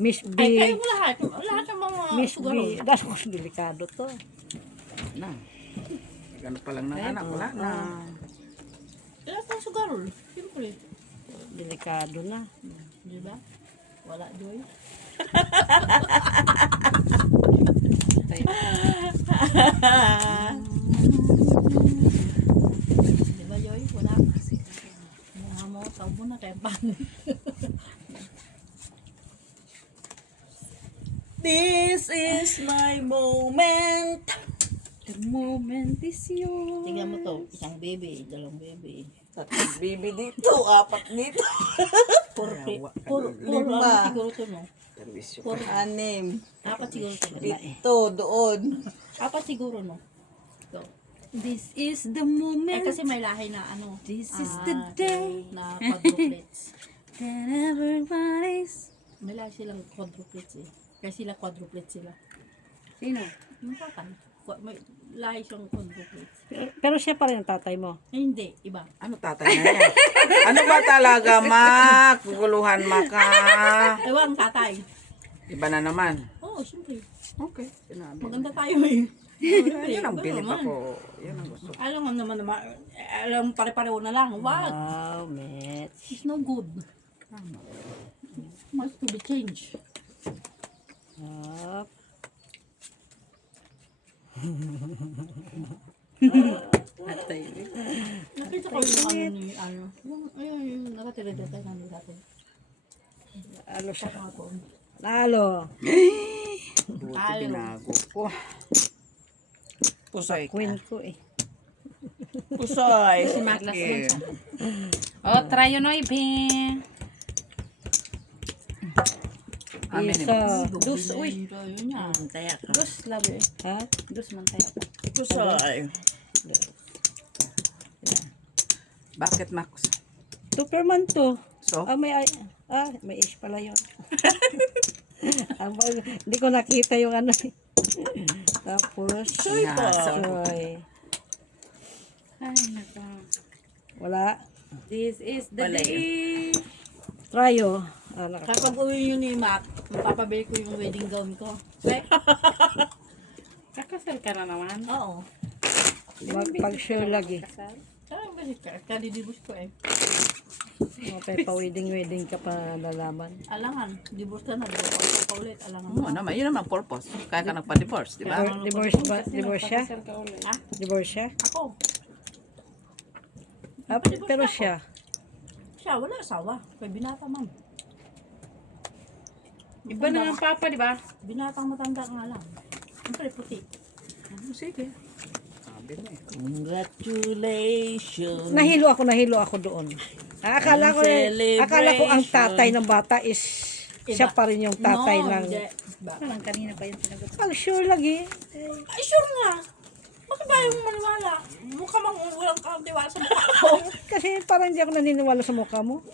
Miss B. Ay, kayo mo lahat. Lahat ng mga Miss sugar. B. Gano'ng delikado to. Na. Ganun pa lang ng anak. Wala na. Lahat ng sugar. Siyempre. Delikado na. Di ba? Wala, Joy. Di ba, Joy? Wala. Mga mo, tawag mo na kaya paano. This is my moment. The moment is yours. Tingnan mo to. Isang baby, dalawang baby. Tatlong baby dito, apat dito. Puro Lima. siguro to, no? Servisyo. Anim. Apat siguro to. Ito, doon. Apat siguro, no? Go. This is the Eh, moment. kasi may lahi na ano. This is the day Na quadruplets. that everybody's... May lahi silang quadruplets eh. Kaya sila quadruplets sila. Sino? Yung tatay. May lahi siyang quadruplets. Pero siya pa rin ang tatay mo. Eh, hindi. Iba. Ano tatay na yan? Ano ba talaga, Mak? Kukuluhan, Maka. Ewan, tatay. Iba na naman. Oo, siyempre. Okay. Sinabi. Maganda tayo eh. Yan ang bilib ako. Yan ang gusto. Alam mo naman, alam pare-pareho na lang. Wag. Wow, Mitch. It's no good. Must to be changed. Up. Atay. Nakita ko yung ano ni, ano. Yung nakatira dito namin dati. Lalo siya. Ako. Lalo. Buti binago ko. Pusoy ka. Queen ko eh. Pusoy. Si Last Maki. yan siya. Oh, try yun, oy, be. Amen. Isa. Dus, uy. Yun niya. Mantaya ka. Dus, labi. Ha? Dus, mantaya ka. Pusoy. Bakit, Max? Superman to. So? May ish pala yun. Hindi ko nakita yung ano eh. Tapos, Soy po. Soy. Ay, nako. Wala. This is the Wala day. Tryo. Kapag uwi yun ni Mac, mapapabili ko yung wedding gown ko. Okay? Kakasal ka na naman. Oo. Pag-sure lagi. Kakasal? Sarang balik ka. Kadidibus ko eh. Pa-wedding ka pa lalaman. Alangan. Divorce ka na. Divorce ka ulit. Alangan Oo naman, yun naman purpose. Kaya ka nagpa-divorce, di ba? Divorce ba? Divorce siya? Kakasal ka ulit. Ha? Divorce siya? Ako. Pero siya. Siya, wala asawa. Kaya binata man. Iba na ng papa, di ba? Binatang matanda nga lang. Siyempre puti. Sige. Sabi na eh. Congratulations. Nahilo ako doon. Akala ko ang tatay ng bata is siya pa rin yung tatay ng... Hindi. Parang kanina pa yung sinagot. Pag-sure lagi. Ay, sure nga. Bakit ba yung maniwala? Mukha mang walang kakatiwala sa mukha ko. Kasi parang hindi ako naniniwala sa mukha mo.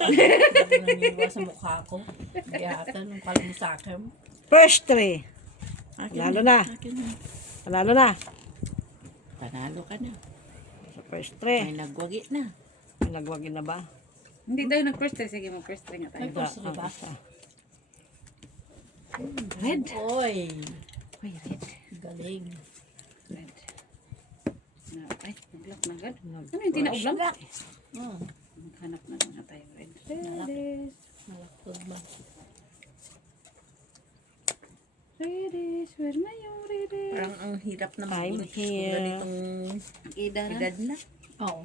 Naniniwala sa mukha ko. Gayatan ng pala mo sa akin. First three. Panalo na. Panalo na. Panalo ka na. Sa first three. May nagwagi na. Nagwagin na ba? Hindi tayo nag-first try. Sige, mag-first try nga tayo. Nag-first try ba? Red. Oy. Uy, red. Galing. Red. Ay, nag-lock na agad. Ano yung tinaublang? Oh. Maghanap na nga tayo. Red. Nalaktod ba? Redis, where na yung redis? Parang ang hirap na I'm mag-buntis kung here. ganitong edad na. Oo.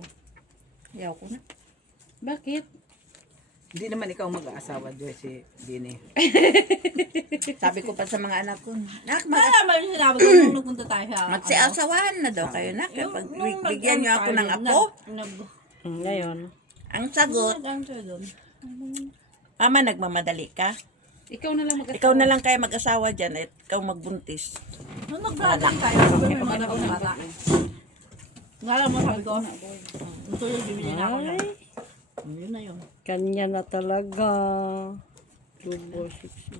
Ayaw ko na. Bakit? Hindi naman ikaw mag-aasawa, Joy, si Dini. Sabi ko pa sa mga anak ko, nak, Kaya ba yung sinabi ko nung nagpunta tayo sa... magsiasawahan na daw kayo, nak. Pag bigyan niyo ako ng apo, Ngayon. ang sagot, Mama, nagmamadali ka? Ikaw na lang mag-asawa. Ikaw na lang kaya mag-asawa dyan at ikaw magbuntis. Nung nag-vlogging tayo, sabi mo naman ako ng bata. Nga lang mo sabi ko, ito yung bibili na ako na. Yun na yun. Kanya na talaga. 2, 4, 6.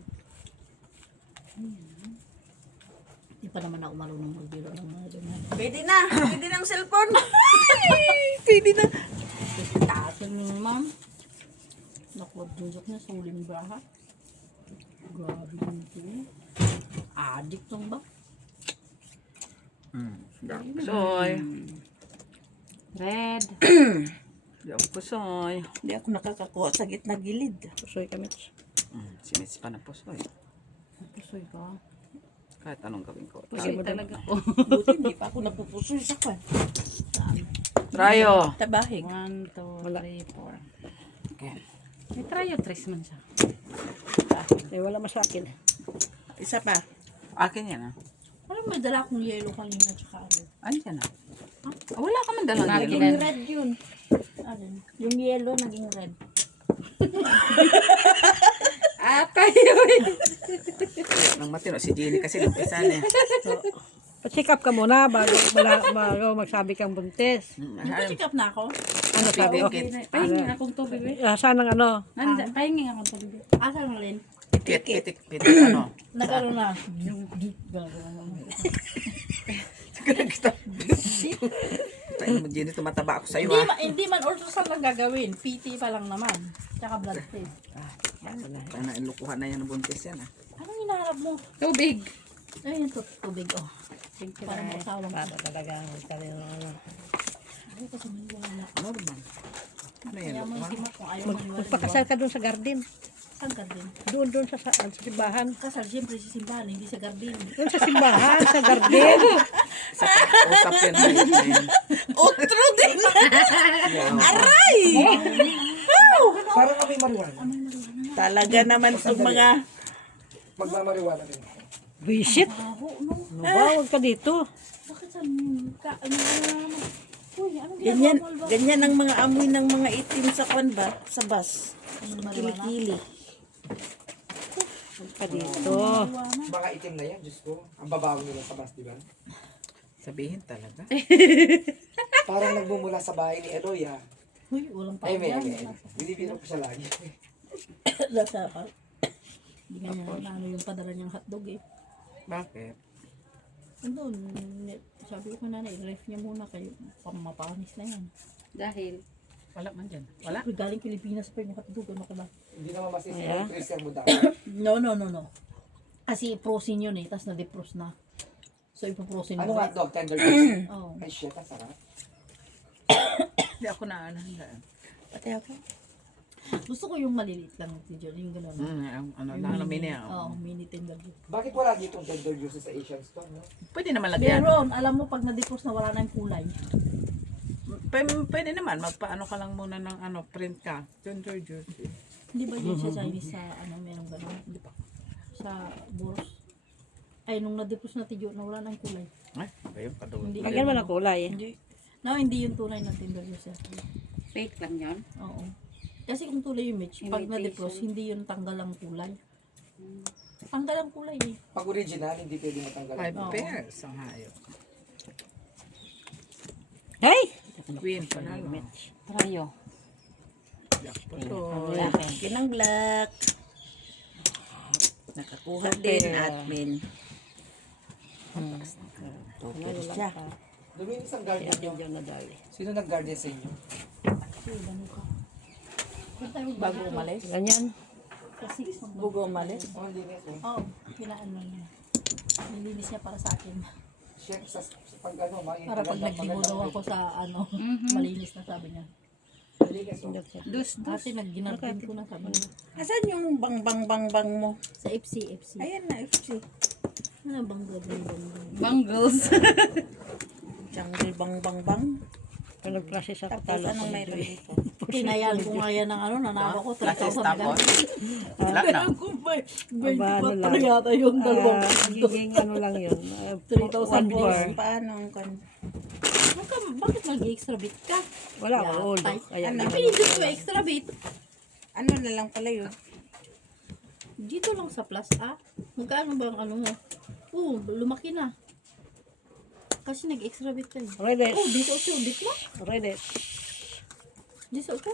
Di pa naman ako marunong magbiro ng mga ganyan. Pwede na. Pwede ng cellphone. Pwede na. Kasi taas yun yun, ma'am. Naku, dundok na sa uling braha. Grabe yun po. Addict lang ba? Soy. Red. Di ako pusoy. Hindi ako nakakakuha sa gitna gilid. Pusoy kami. Si Mitch pa na pusoy. Pusoy ka. Kahit anong gawin ko. Pusoy talaga po. Buti hindi pa ako napupusoy sa kwan. Trayo. Tabahig. 1, 2, 3, 4. Okay. May trayo, tres man siya. Eh, wala mas sa akin. Isa pa. Akin yan ah. Parang may dala akong yellow kanina tsaka ano. Andyan ah. Wala ka man dalang Naging yelo. Yung red yun. Ano? Yung yellow naging red. Nang matino si Jenny kasi nung isa niya. Pa-check up ka muna bago magsabi kang buntis. Nagpa-check up na ako. Ano sabi? Okay. Pahingin akong tubig eh. Saan ang ano? Pahingin akong tubig. Asa na rin? Pitik ano. Nagkaroon na. Tayo mo Jenny, tumataba ako sa'yo Hindi, ah. hindi man ultrasound lang gagawin. PT pa lang naman. Tsaka blood test. Tayo na ilukuhan na yan ng buntis yan ah. Anong hinaharap mo? Tubig. Ay, yung tubig. Oh. Thank you, Para Ray. makasawang Para talaga kanino ano. Ay, kasi maniwala. Ano naman? Ano yan? Kaya mo Lukuhan? si Mark kung ayaw maniwala. Magpakasal ka doon sa garden. Saan garden? Doon sa simbahan. Kasal, siyempre sa simbahan, hindi sa garden. Doon sa simbahan, sa garden. Sa usap yan. Na yan. Otro din! Aray! Parang kami marijuana. Talaga naman sa mga... Magmamarijuana din. Visit. Baho, no? Ano ba? Huwag ka dito. Bakit sa... Ano? Uy, anong Ganyan, ginagawa mo, Alba? ganyan ang mga amoy ng mga itim sa kwan ba? Sa bus. Kilikili. Huwag ka dito. Mga itim na yan, Diyos ko. Ang babaw nila sa bus, di ba? Sabihin talaga. Parang nagbumula sa bahay ni Eloy, ha? Uy, walang pa Ay, may yan. binibiro ko siya lagi. Nasa pa. Hindi nga niya ano yung padala niyang hotdog eh. Bakit? Andun, sabi ko na ref niya muna kayo. Pamapanis na yan. Dahil. Wala man dyan. Wala. Siyempre, galing Pilipinas pa yung hotdog. Ano ka ba? Hindi naman masisi Ayan. yung freezer mo dapat. No. Kasi frozen yun eh. Tapos na-defrost na. So, ipoprosen Ano mo. hotdog? Tender juice? Oo. Ay, shit, ang sarap. Hindi ako na ano. Pati ako. Gusto ko yung maliliit lang. Yung gano'n. Ano lang namin yan. Oo, mini tender juice. Bakit wala dito tender juice sa Asian store, no? Pwede naman lagyan. Meron, alam mo pag na-defrost na wala na yung kulay. Pwede naman. Magpaano ka lang muna ng ano, print ka. Tender juice. Hindi ba yun sa Chinese sa ano, meron gano'n? Hindi pa. Sa Boros. Ay, nung na-defrost na tiyo, na wala na yung kulay. Ay, ayun pa doon. Hindi. Lagyan mo ng kulay. No, hindi yung tunay ng tender juice. Fake lang yun. Oo. Kasi kung tulay yung Mitch, pag Imitation. na-defrost, hindi yun tanggal ang kulay. Tanggal ang kulay eh. Pag original, hindi pwede matanggal. 5 pairs ang hayop. Hey! Queen pa na. Trayo. Kinang black. Nakakuha din admin. Siya. Luminis ang garden nyo. Sino nag-garden sa inyo? Bago umalis? Ganyan. Kasi Bugo umalis. Oh, linis, eh. Oo, pinaano niya. Nilinis niya para sa akin. Chef, sa pag ano, Para pag nagdibo daw ako sa ano, malinis na sabi niya. Linis, oh. Kasi nagginagin ko na sabi niya. Asan yung bang mo? Sa FC. Ayan na, FC. Ano bang gagawin? Bangles. Jungle bang. Kung nag-process ako, Tapos talo ko. anong mayroon dito? Pinayaan ko nga yan ng ano, nanalo ko. 3,000 Tapos, wala na. Kailangan ko ba? Ano 24 lang. yata yung dalawang. Magiging ano lang yun. 3,000 1 bar. Paano ang kan? Bakit nag-extra bit ka? Wala ko, old. Ay, Kaya ano? pinindot ko extra bit. Ano na lang pala yun? Dito lang sa plus A. Magkano ba ang ano mo? Oo, lumaki na. Kasi nag-extra bit ka eh. ready. Oh, dito ako bit mo? Ready. Dito ako?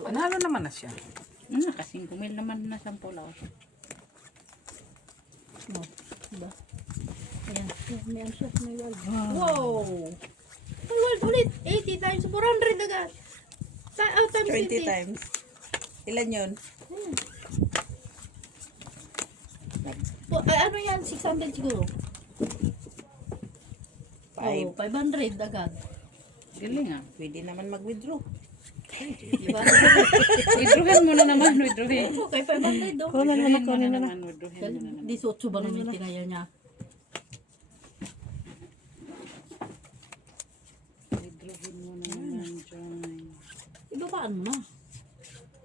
Panalo naman na siya. Kasing kumil naman na 10 lao. No, diba? Ayan, may ano siya, may wall. Wow! May wall ulit! 80 times 400 agad! Times 20 20. times. Ilan yun? Ano yan? 600 siguro? Oo, 500 agad. Galing ah. Pwede naman mag-withdraw. Diba? Withdrawin mo na naman, withdrawin. Okay, 500 do. Kunin mo na, kunin mo na. Withdrawin mo na naman. 18 ba naman tinaya niya? Withdrawin mo na naman, Joy. Ibabaan mo na.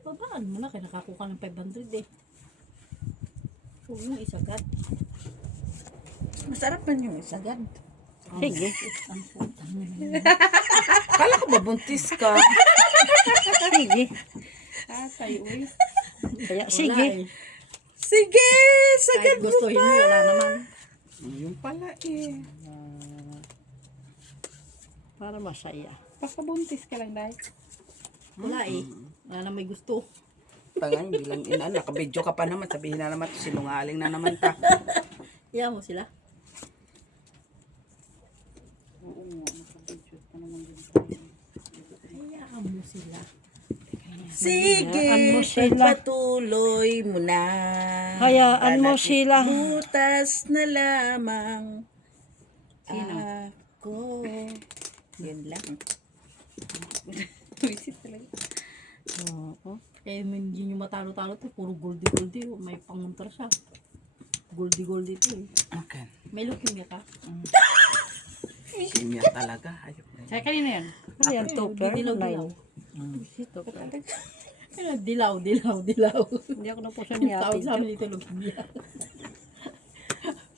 Babaan mo na, kaya nakakuha ng 500 eh. Huwag mo isagad. Masarap man yung isagad. Sige. Ang putang na. Kala ko mabuntis ka. Sige. Tatay, uy. Kaya, Wala sige. eh. Sige, Kahit sagad mo gustuhin mo, wala naman. Yung pala eh. Para masaya. Pasabuntis ka lang, Day. Wala eh. Wala na may gusto. Tangan bilang ina, nakabidyo ka pa naman. Sabihin na naman, sinungaling na naman ta. Iyan mo sila. Oo nga, nakabidyo pa naman din tayo. Hayaan mo sila. Sige, Hayaan mo sila. pagpatuloy mo na. Hayaan mo Darating sila. Butas na lamang. Sino? Ako. Yun lang. Tuwisit talaga. Oo. Eh, hindi nyo matalo-talo to. Puro goldie-goldie. May pangunter siya. Goldie-goldie to eh. Okay. May leukemia ka? Simya talaga. Ayop na yun. Kaya kanina yan. Ano yan? Topper? Dilaw-dilaw. Si Topper. Ano, dilaw. Hindi ako na po sa Yung niya. tawag sa amin dito, leukemia.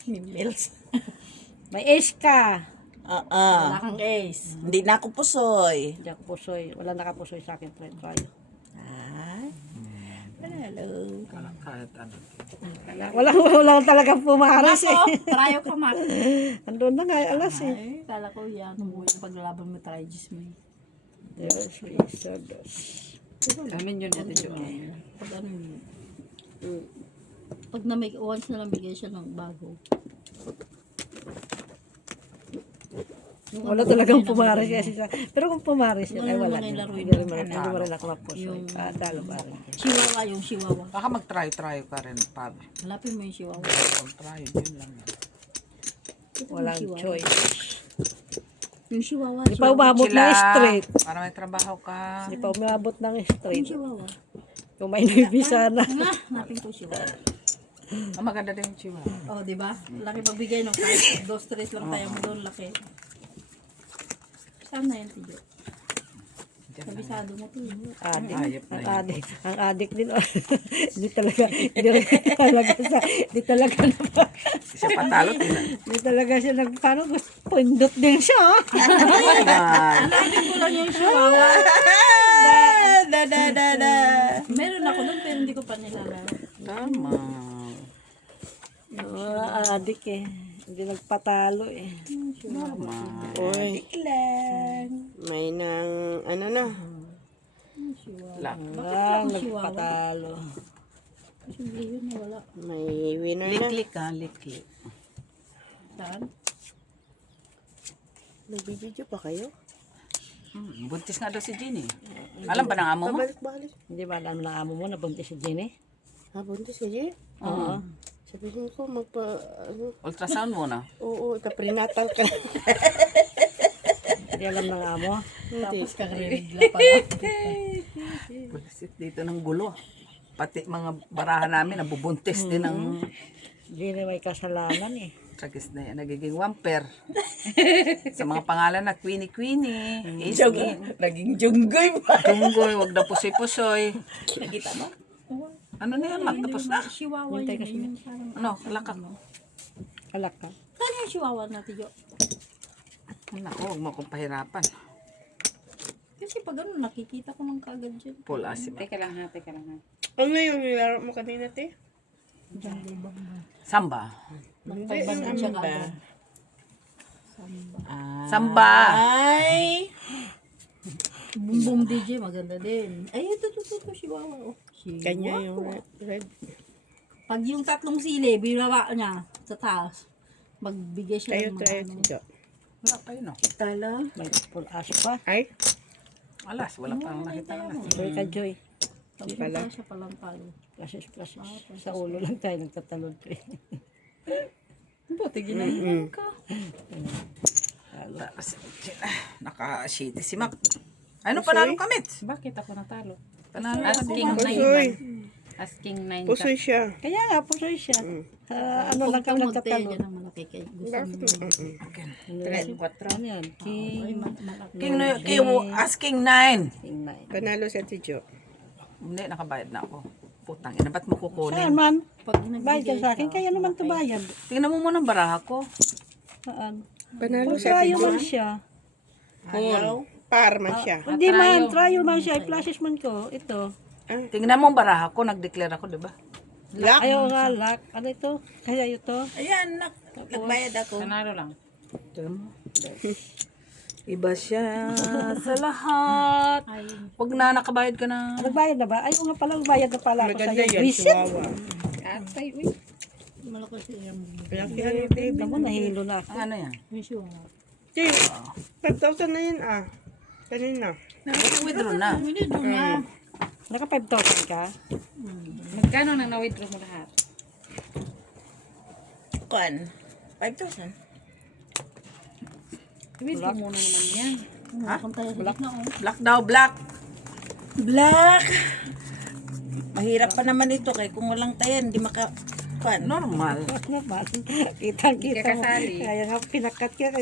Mimmels. May ace ka. Wala kang ace. Hindi na ako pusoy. Hindi ako pusoy. Wala nakapusoy sa akin. Try tayo. Ay. Hello. Kahit ano. Wala talagang pumaris Nako, eh. tryo ka, Mac. Andun na nga, alas eh. Ay, kala ko yan. Mo yung paglalaban mo, trigis mo eh. There's resources. Amin yun, Ate Joy. Pag ano yun. Pag na may once na lang bigay siya ng bago. Yung Wala ano, talagang yung pumaris ano, kasi sa... Pero kung pumaris yun, ay Yung wala mga din. laruin Hindi rin ako napusoy. Yung- Talo pa rin. Chihuahua, yung chihuahua. Baka mag-try ka rin, par. Hanapin mo yung chihuahua. Mag-try, yun lang. Ito yung Walang chihuahua. choice. Yung chihuahua. Hindi pa umabot ng straight. Para may trabaho ka. Hindi pa umabot ng Yung straight. chihuahua. Kung may baby sana. Hanapin ko yung chihuahua. Ang maganda din yung chihuahua. Oh, di ba? Laki pagbigay no. Kahit 2-3 lang tayo mo doon, laki. Saan na yan, Tiyo? Kabisado mo to. Adik. Ayop na Ang yun. adik. Ang adik din. Hindi talaga. Hindi talaga na. Siya patalo, Hindi talaga siya nagpano. Pindot din siya. Naman. Hanapin ko lang yung chihuahua. Meron ako doon pero hindi ko pa nilalaro. Tama. Adik eh. Hindi nagpatalo eh. Tama. Uy. May nang, ano na. Lang. Lang nagpatalo. Simple yun na wala. May winner na. Liklik ha, liklik. Saan? Nagbibidyo pa kayo? Buntis nga daw si Ginny. Alam ba ng amo mo? Pabalik-balik. Hindi ba alam na amo mo na buntis si Jenny? Buntis ka, Jay? Oo. Sabihin ko, Ultrasound mo na. oo, ika-prenatal ka. Hindi alam ng amo. Tapos kakaririgla pala. Bulisit dito ng gulo. Pati mga barahan namin, nabubuntis din ng Jenny may kasalanan eh. tragis na yan. Nagiging wamper. Sa mga pangalan na Queenie, Naging junggoy pa. Tunggoy, wag na pusoy-pusoy. Nakita mo? Ano na yan, magtapos na. Chihuahua Hintay yun. kasi. Yung parang... Ano, lakak. Alak ka. Saan yung chihuahua natin, Jo? Naku, huwag mo akong pahirapan. Kasi pag ano, nakikita ko ng kagad dyan. Full asim. Teka lang ha, teka lang ha. Ano yung nilaro mo kanina, te? Samba. Nag-500 siya kagad. Samba. Ay! Boom Boom DJ, maganda din. Ay, ito, chihuahua. Oh. Chihuahua. Kanya yung red. Pag yung 3 sili, binaba niya sa taas, magbigay siya Tayo ng to, mga eh. ano. Wala pa yun, no? Tala. May full ass pa. Ay! Alas, wala pa ang nakita alas. Joy ka, Joy. Hindi pala. Siya palang palo. Plasis. Sa ulo lang tayo nagtatalon. Buti ginahin ka. Naka-shitty si Mac. Ano panalo kami? Bakit ako natalo? Panalo Asking ka. 9. Asking 9 Pusoy siya. Kaya nga, pusoy siya. Ano lang kami nagtatalon. Yan ang malaki kay gusto niyo. 4. Ano yan? King. Asking 9. King 9. Panalo si Ate Jo. Hindi, nakabayad na ako. Putang ina, ba't mo Saan kukunin? man? Pag Bayad ka sa akin, kaya naman ito bayad. Tingnan mo muna ang baraha ko. Saan? Panalo si Ate Trial Jo. man siya. Par man siya. Hindi man, trial man siya. I-flashes man ko. Ito. Tingnan mo ang baraha ko, nag-declare ako, di ba? Ayaw nga, lock. Ano ito? Kaya ito? Ayan, nagbayad ako. Panalo lang. Tingnan mo. Iba siya sa lahat. Pag na nakabayad ka na. Nagbayad na ba? Ayaw nga pala, nagbayad na pala ako Maganda sa'yo. yan, Visit. chihuahua. Atay, uy. malaki siya yung Kaya ni David. Ako, nahilo na ako. Ang ano yan? mission. Jay, 5,000 na yan Kanina. Withdraw na. Hindi doon na. Naka 5,000 ka? Magkano nang na-withdraw mo lahat? Kuan, 5,000. I-withdraw muna naman yan. Black daw, black. Black! Mahirap pa naman ito kay kung walang tayan, di maka... Kuan. Normal. Naman. Kitang-kita mo. Kakasali. Kaya nga, pinakat ka.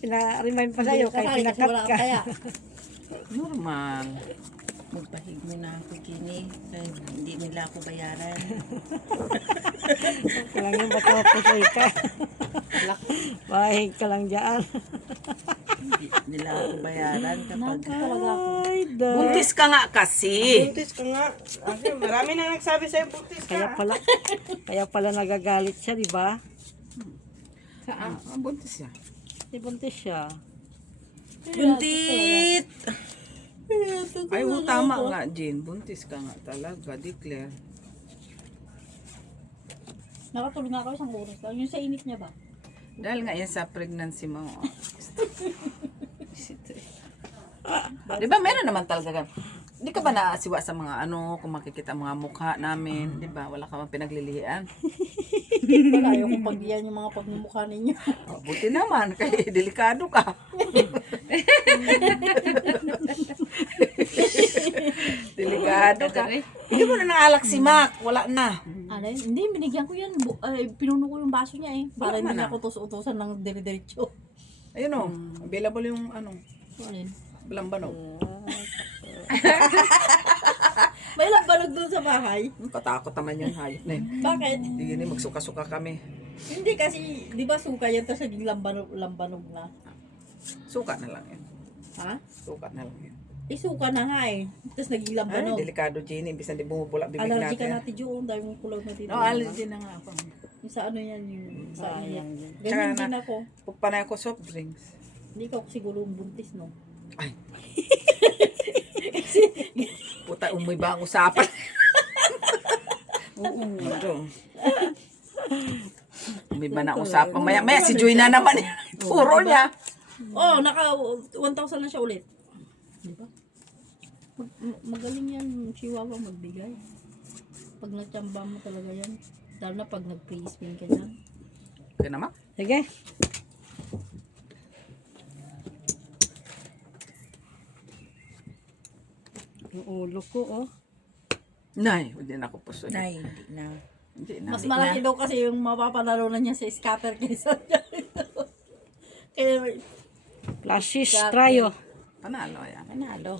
Pina-remind pa sa'yo, kaya pinakat ka. Normal. Magpahig mo na ako, Kini. Kaya hindi nila ako bayaran. Kailangan yung bato ko sa ka. Mahig ka lang dyan. Hindi nila ako bayaran kapag... Ay, da. Buntis ka nga kasi. Buntis ka nga. Kasi marami na nagsabi sa'yo, buntis ka. Kaya pala nagagalit siya, di ba? Buntis siya. Di buntis siya. Buntit! Ay, tama nga, Jean. Buntis ka nga talaga. Declare. Nakatulog na ako isang oras lang. Yung sa init niya ba? Dahil nga yan sa pregnancy mo. Di ba meron naman talaga. Hindi ka ba naasiwa sa mga ano, kung makikita ang mga mukha namin, di ba? Wala ka mang pinaglilihian. Wala, ayaw kong pagdiyan yung mga pagmumukha ninyo. Buti naman, kaya delikado ka. Delikado ka. Hindi mo na nangalak si Mac, wala na. Ano yun? Hindi, binigyan ko yan. Pinuno ko yung baso niya eh. Para hindi niya ako utos-utosan ng dire-diretso. Ayun o, available yung ano, Ano yun? balambanog. May lambanog doon sa bahay. Katakot naman yung hayop na yun. Bakit? Hindi gini, magsuka-suka kami. Hindi kasi, di ba suka yan, tapos naging lambanog na. Suka na lang yun. Ha? Suka na lang yun. Suka na nga eh. Tapos naging Ay, lambanog. delikado, Jenny. Imbis na di bumubula bibig Allergy ka natin. natin Diyo. Dahil mong kulog na dito. No, allergy na nga ako. Yung sa ano yan, yung sa Sayang init. yun. Ganyan Tsaka din ako. Panay ako soft drinks. Hindi ka siguro buntis, no? Ay. Puta, umoy ba ang usapan? Oo. Umoy ba na ang usapan? Maya si Joy na naman. Puro niya. Oh, naka 1,000 na siya ulit. Di ba? Magaling yan, chihuahua magbigay. Pag natsamba mo talaga yan. Lalo na pag nag-pre-spin ka dyan. Okay naman. Sige. Yung ulo ko, oh. Nay, hindi na ako puso. Nay, hindi na. Hindi na. Mas malaki daw kasi yung mapapanalunan niya sa scatter kaysa dyan. Kaya, Plasis, trayo. Panalo yan. Panalo.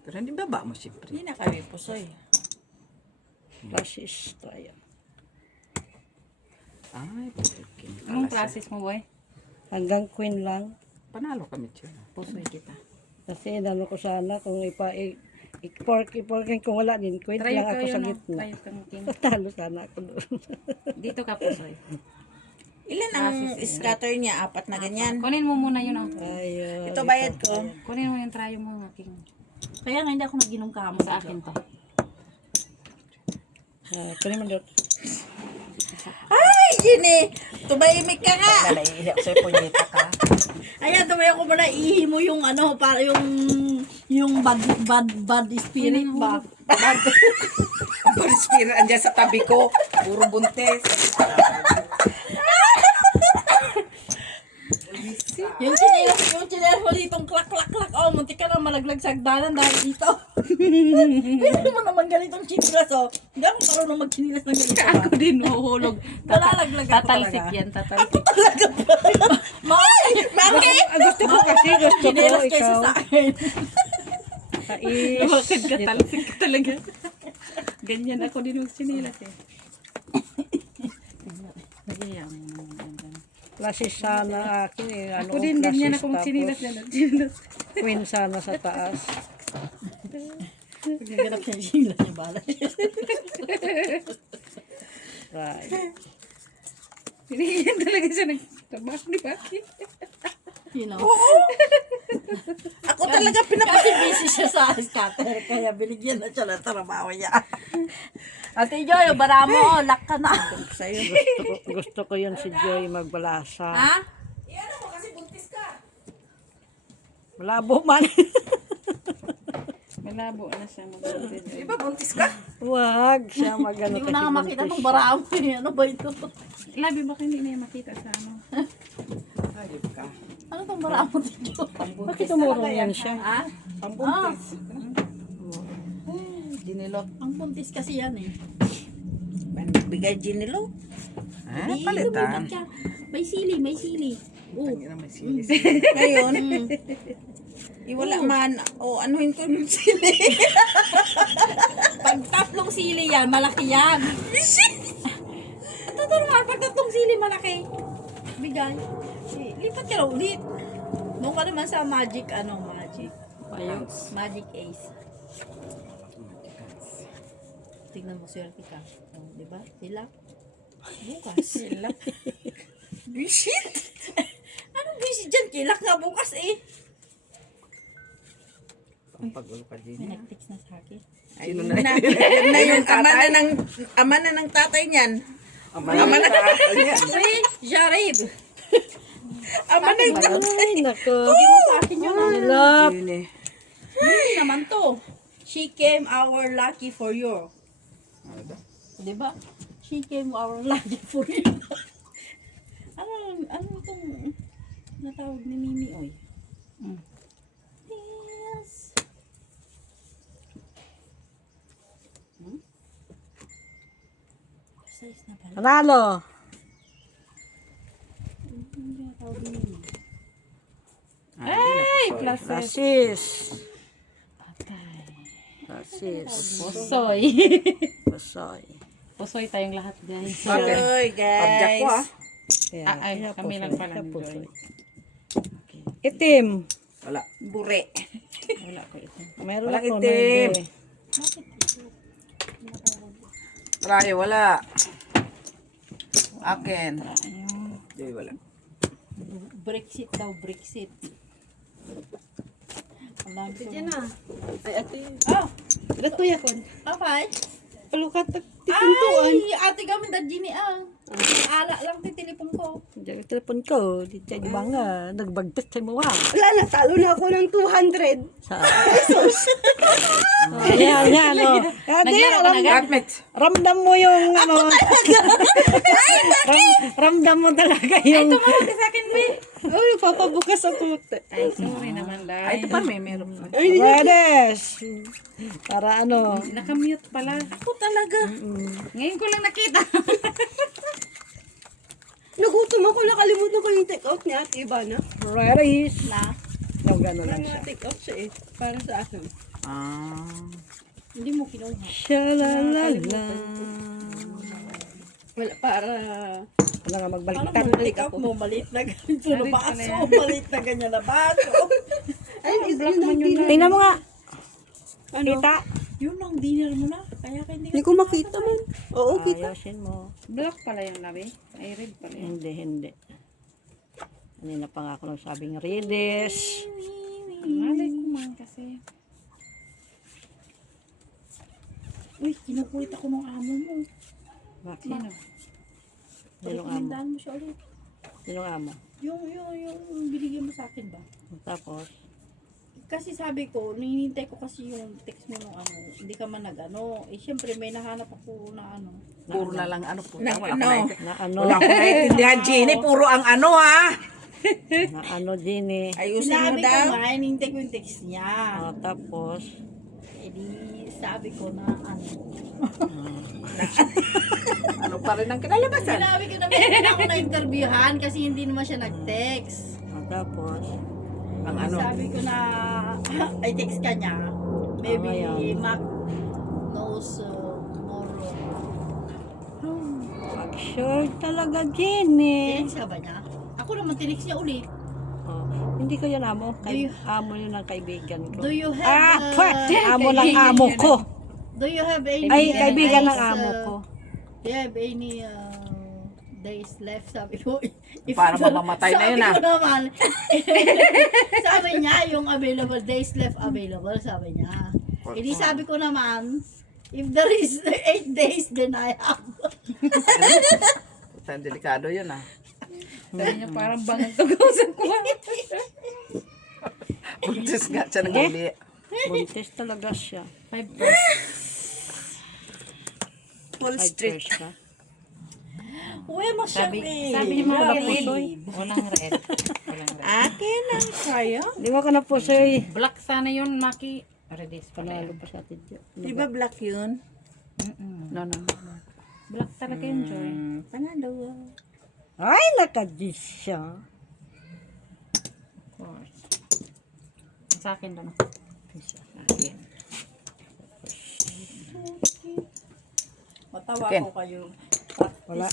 Pero hindi baba mo siyempre. Hindi na kami pusoy. Plasis, trayo. Ay, pusikin. Anong process mo, boy? Hanggang queen lang. Panalo kami siya. Pusoy kita. Kasi inano ko sana kung i-porkin kung wala din. Queen Try lang ka ako sa yun, no? gitna. Try kang king. Talo sana ako doon. Dito ka, pusoy. Ilan ang scatter niya? 4 na ganyan. Kunin mo muna yun, oh. Ayun. Ito bayad ko. Kunin mo yung trayo mo, nga, king. kaya nga hindi ako nag-inom kamo Sa akin to. Kunin mo doon. Ay, Ginny! Tumayimik ka nga! Naiiyak sa'yo, punyeta ka. Ayan, tumaya ko muna, ihi mo yung ano, para yung Yung bad spirit ba? Bad spirit andyan sa tabi ko. Puro buntes. Yung chinelas mo ditong klak. Oh, muntik ka na malaglag sa hagdanan dahil dito. Hindi mo naman ganitong chinelas, oh. Hindi ako marunong mag-chinelas ng ganito. Ako din mahuhulog. Malalaglag ako Tatalsik talaga. yan, tatalsik. Bakit? Gusto ko kasi, gusto ko Chinelas kaysa ikaw. sa akin. Kais. Bakit ka talsik ka talaga? Ganyan ako din magsinilas eh. Nagyayang mo. Klase sana akin eh. Ako din ganyan ako magsinilas tapos yan. queen sana sa taas. Pagkaganap siya yung chinelas niya, bala. Right. Pinigyan talaga siya nagtrabaho ni Baki. You know? Ako talaga Kasi busy siya sa scatter, kaya binigyan na siya ng trabaho niya. Ate Joy, bara mo, lock ka na. sa'yo. Gusto ko yan si Joy magbalasa. Ha? Malabo man. Malabo na siya mag-ulit. Di ba buntis ka? Wag siya magano Hindi ko na nga makita itong bara mo. Ano ba ito? Labi baka hindi na yung makita sa ano. Ayop ka. Ano itong bara mo, Tijo? Bakit tumurong yan siya? Ha? Pambuntis. Dinilot. Ang buntis kasi yan eh. Bigay ginilo. Di, Palitan. lumipat ka. May sili. Oh. Ang ina may silis. Ngayon, wala man. O, anuhin ko ng sili. Pag tatlong sili yan, malaki yan. Totoo naman, pag tatlong sili, malaki. Bigay. Lipat ka na ulit. Doon ka naman sa magic. Magic Ace. Tingnan mo, swerte ka. Oh, di ba? Sila. Bukas. Sila. Bisit? Anong bisit dyan? Kilak nga bukas eh. Pagulo ka din. May nag-text na sa akin. Sino Yun na? na yung ama na ng tatay niyan. Ama na. Uy, Jarib. Ama na yung Ay, nako. Hindi mo sa akin yun. Love. Yun eh. Hindi naman to. She came our lucky for you. Di ba? She came our lucky for you. ano itong natawag ni Mimi, oy? Yes. Size na pala. Panalo. Hindi natawag ni Mimi. Ay, plus Asis. Asis. Pusoy. Pasoy. Pusoy tayong lahat guys. Oy, Pabjak ko ah. Yeah, Ay, kaya kami lang pusoy, pala kaya ni pusoy. Joy. Itim. Wala. bure. Wala ko ito. Meron Wala ako itim. nuebe. Rayo, wala. Akin. Di, wala. Brexit daw, Brexit. Alam ko. Diyan na. Ay, ate. Oh, Gatuya ko. okay. Palukat Ay, ate kami da Gini ah. Ala lang ti telepon ko. Diyan yung telepon ko. Di ba nga, nagbagtas sa mo ha. Wala na, talo na ako ng 200. Sa yan, o. Flatmates. Ramdam mo yung, ano. Ramdam mo talaga yung. Tumawag ka sa akin, May. Oh, nagpapabukas ako. Ay, sorry naman, Ay, ito Day. pa may meron pa. Redes. Para ano. Nakamute pala. Ako talaga. Ngayon ko lang nakita. Nagutom ako, nakalimutan ko yung take-out ni Ate Ivana. Redes. Na, Yung gano'n lang siya. Take-out siya eh. Para sa akin. Ah. hindi mo kinuha. Shalalala. Wala, para... Wala nga Ano magbaliktad. mo, take out mo, maliit na ganito na baso. Maliit na ganyan na baso. Ay, yun ang dinner. Tingnan mo nga. Ano? Kita. Yun ang dinner mo na. Kaya ka hindi Hindi ko makita mo. Oo, kita. Ayusin mo. Black pala yung labi. Ay, red pala yun. Hindi. Kanina pa nga ako nagsabing Redes. Malay ko man kasi. Uy, kinukulit ako ng amo mo. Bakit? Sino? Sinong amo? Rekomendaan mo siya ulit. Sinong amo? Yung binigyan mo sa akin ba? Tapos, Kasi sabi ko, ninintay ko kasi yung text mo nung ano, hindi ka man nag-ano. Eh, syempre, may nahanap ako na ano. Puro na lang ano po. Na Wala ano? Na ano, Wala akong naiintindihan, Jenny. Puro ang ano, ha? na ano, Jenny. Ayusin mo Sinabi ko daw. nga, ninintay ko yung text niya. Tapos, Eh, di, sabi ko na ano. Ano pa rin ang kinalabasan? Sinabi ko na meron ako na-interviewhan kasi hindi naman siya nag-text. tapos, Ang ano? Sabi ko na, ay text ka niya. Maybe ayan. Mac knows more. sure talaga, Jenny. Tinext ka ba niya? Ako naman tinext niya ulit. Oh, hindi ko yan amo. Do you- Amo yun ang kaibigan ko. Do you have Amo ng amo ko. Do you have any Ay, kaibigan ng days, amo ko. Do you have any days left? Sabi ko. Para mamamatay na yun, Sabi ko naman. Sabi niya, yung available days left available, sabi niya. Hindi sabi ko naman, if there is 8 days, then I have. Saan delikado yun, ha? Sabi niya parang bangang tugasan ko. Buntis nga siya ng hili. Buntis talaga siya. 5 Full Ay, street. first ka. Uwe, Sabi masyari. niya mga Wala kapatid, pusoy. walang red. Walang red. Akin ang kayo. Di ba ka na po sa'yo? Black sana yun, Maki. Redis pala. Panalo pa sa atin dyan. Di ba black yun? No, no. Black talaga yun, Joy. Panalo. Ay, nakadis siya. Of course. Sa akin lang. Matawa Ken. ko kayo. Wala.